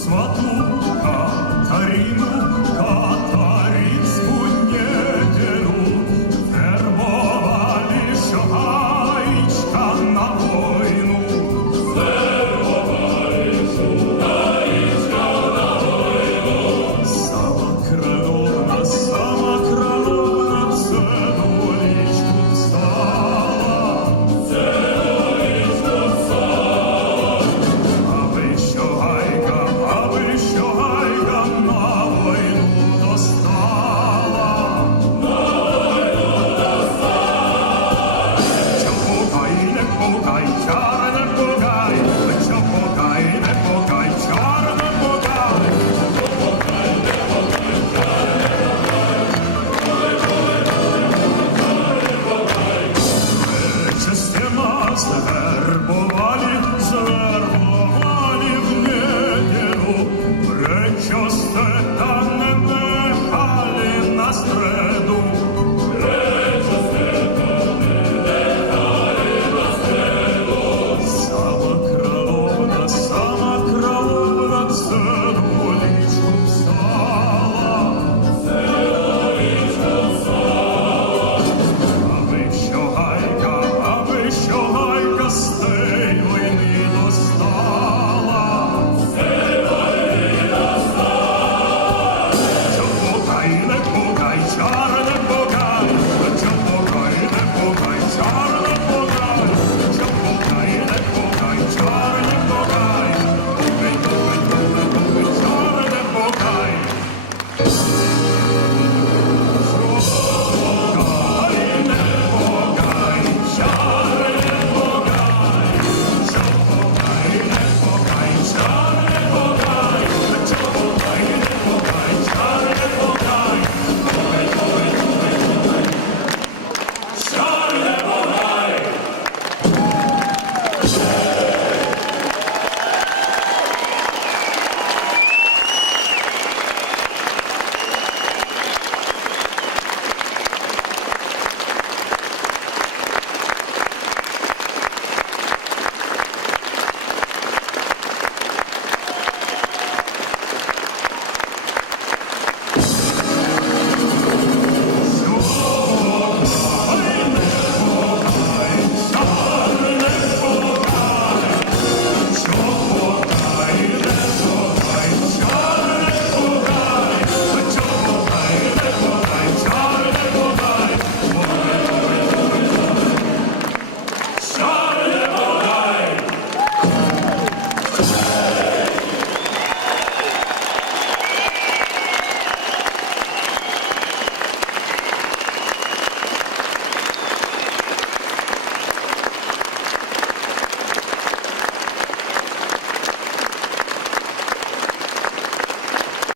свату, Карину,